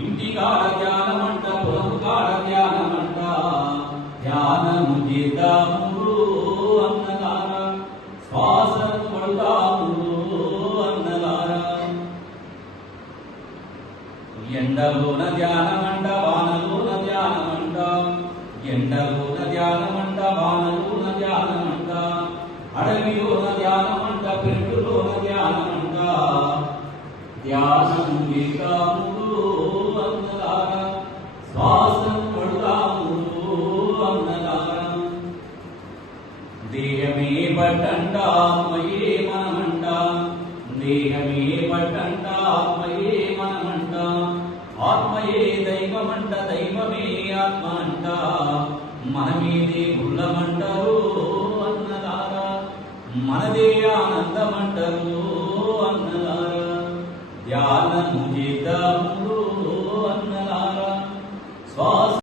ఇంటి కాడ ధ్యానమంట పొలము కాడ ధ్యానమంట ధ్యానము చేద్దాము అన్నలారా శ్వాసను పడుతాము అన్నలారా ఎండలోన ధ్యానమంట వానలోన ధ్యానమంట ఎండలోన ధ్యానమంట వానలోన ధ్యానమంట అడవిలోన ధ్యానమంట పెట్టులోన ధ్యానమంట ధ్యానం చేద్దాము అన్నలారా శ్వాసను పడుతాము అన్నలారా దేహమే పట్టంట ఆత్మయే మనమంట దేహమే పట్టంట ఆత్మయే మనమంట ఆత్మయే దైవమంట దైవమే ఆత్మ అంట మనమేదే గుళ్ళమంటారు అన్నలారా మనదే ఆనందమంటారు అన్నలారా ధ్యానము చేద్దాము అన్నలారా శ్వాస